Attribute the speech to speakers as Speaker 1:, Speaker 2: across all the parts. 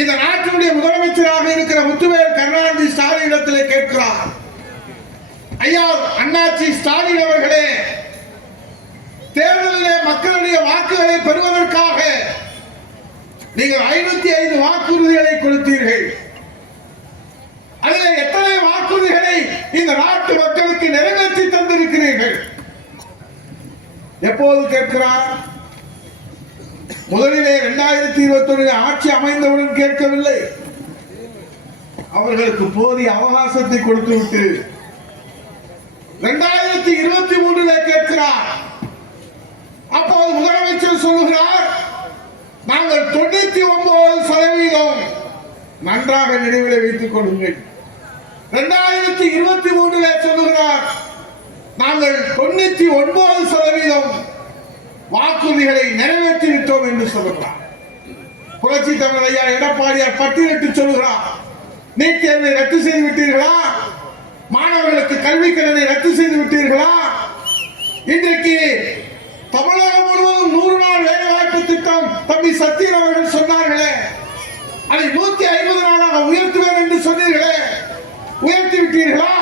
Speaker 1: இந்த நாட்டினுடைய முதலமைச்சராக இருக்கிற முத்துவேல் கருணாநிதி ஸ்டாலின் இடத்திலே கேட்கிறார். ஐயா அண்ணாச்சி ஸ்டாலின் அவர்களே தேர்தலிலே மக்களுடைய வாக்குகளை பெறுவதற்காக நீங்கள் ஐநூத்தி ஐந்து வாக்குறுதிகளை கொடுத்தீர்கள். அதில் எத்தனை வாக்குறுதிகளை இந்த நாட்டு மக்களுக்கு நிறைவேற்றி தந்திருக்கிறீர்கள்? எப்போது கேட்கிறார்? முதலிலே இரண்டாயிரத்தி இருபத்தி ஒன்று ஆட்சி அமைந்தவுடன் கேட்கவில்லை. அவர்களுக்கு போதிய அவகாசத்தை கொடுத்து விட்டு இரண்டாயிரத்தி இருபத்தி மூன்றுல கேட்கிறார். அப்போது முதலமைச்சர் சொல்லுகிறார் நாங்கள் தொண்ணூத்தி ஒன்பது சதவீதம் நன்றாக நினைவில் வைத்துக் கொள்ளுங்கள். இரண்டாயிரத்தி இருபத்தி மூன்றுல சொல்லுகிறார் நாங்கள் தொண்ணூத்தி ஒன்பது சதவீதம் வாக்குறுதிகளை நிறைவேற்ற விட்டோம் என்று சொல்லுகிறார் புரட்சி தமிழர் ஐயா எடப்பாடியார் பட்டியலிட்டு சொல்லுகிறார். நீட் தேர்வை ரத்து செய்து விட்டீர்களா? மாணவர்களுக்கு கல்வி கடனை ரத்து செய்து விட்டீர்களா? இன்றைக்கு தமிழகம் முழுவதும் நூறு நாள் வேலை வாய்ப்பு திட்டம் தம்பி சத்தியன் அவர்கள் சொன்னார்களே. அதை நூத்தி ஐம்பது நாளாக உயர்த்து என்று சொன்னீர்களே உயர்த்தி விட்டீர்களா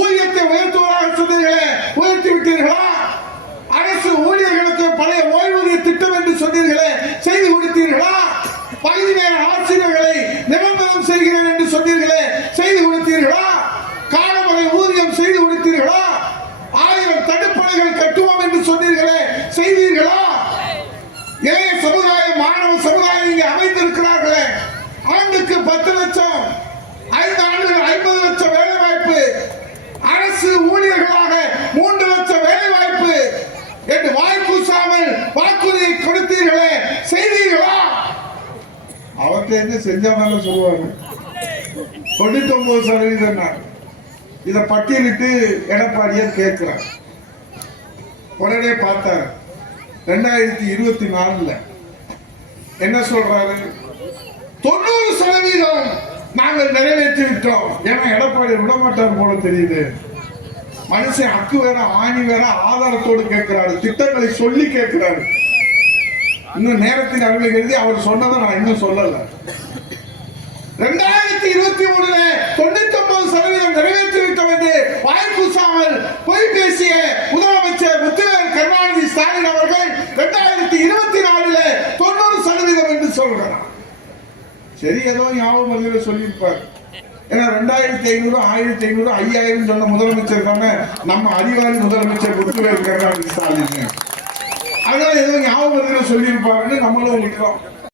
Speaker 1: ஊதியத்தை உயர்த்துவதாக சொன்னீர்களே உயர்த்தி விட்டீர்களா அரசு ஊழியர்களுக்கு பழைய ஓய்வூதிய திட்டம் என்று சொன்னீர்களே செய்து கொடுத்தீர்களா பகுதி நேர ஆசிரியர்களை நிபந்தனம் செய்கிறேன் என்று சொன்னீர்களே செய்து கொடுத்தீர்களா காலமுறை ஊதியம் செய்து கொடுத்தீர்களா ஆயிரம் தடுப்பணைகள் கட்டுவோம் என்று சொன்னீர்களே செய்தீர்களா ஏழை சமுதாயம் மாணவ சமுதாயம் இங்கே அமைந்திருக்கிறார்களே ஆண்டுக்கு பத்து லட்சம் ஐந்து ஆண்டுகள் ஐம்பது லட்சம் வேலை வாய்ப்பு அரசு ஊழியர்களாக மூன்று லட்சம் வேலை வாய்ப்பு என்று வாய் கூசாமல் வாக்குறுதியை கொடுத்தீர்களே செய்தீர்களா அவர்கிட்ட என்ன செஞ்சாங்க சொல்லுவாங்க. தொண்ணூத்தி ஒன்பது சதவீதம் நான் இதை பட்டியலிட்டு எடப்பாடியார் கேட்கிறார். உடனே பார்த்தார். ரெண்டாயிரத்தி இருபத்தி நாலுல. என்ன சொல்றாரு? தொண்ணூறு சதவீதம் நாங்கள் நிறைவேற்றி விட்டோம். ஏன்னா எடப்பாடி விட மாட்டார் போல தெரியுது. மனுஷன் அக்கு வேற ஆணி வேற ஆதாரத்தோடு கேட்கிறாரு. திட்டங்களை சொல்லி கேட்கிறாரு. இன்னும் நேரத்தின் அருமை கருதி அவர் சொன்னதை நான் இன்னும் சொல்லல. ரெண்டாயிரத்தி இருபத்தி மூணுல தொண்ணூத்தி ஒன்பது சதவீதம் நிறைவேற்றி விட்டோம் என்று வாய்ப்பூசாமல் பொய் பேசிய முதலமைச்சர் முத்துவேல் கருணாநிதி ஸ்டாலின் அவர்கள் ரெண்டாயிரத்தி இருபத்தி நாலுல தொண்ணூறு சதவீதம் என்று சொல்கிறார். சரி ஏதோ ஞாபகம் மதியில சொல்லியிருப்பார். ஏன்னா ரெண்டாயிரத்தி ஐநூறு ஆயிரத்தி ஐநூறு ஐயாயிரம் சொன்ன முதலமைச்சர் தானே நம்ம அறிவாளி முதலமைச்சர் முத்துவேல் கருணாநிதி ஸ்டாலின். அதனால ஏதோ ஞாபகம் மதியில சொல்லியிருப்பாருன்னு நம்மளும் இருக்கிறோம்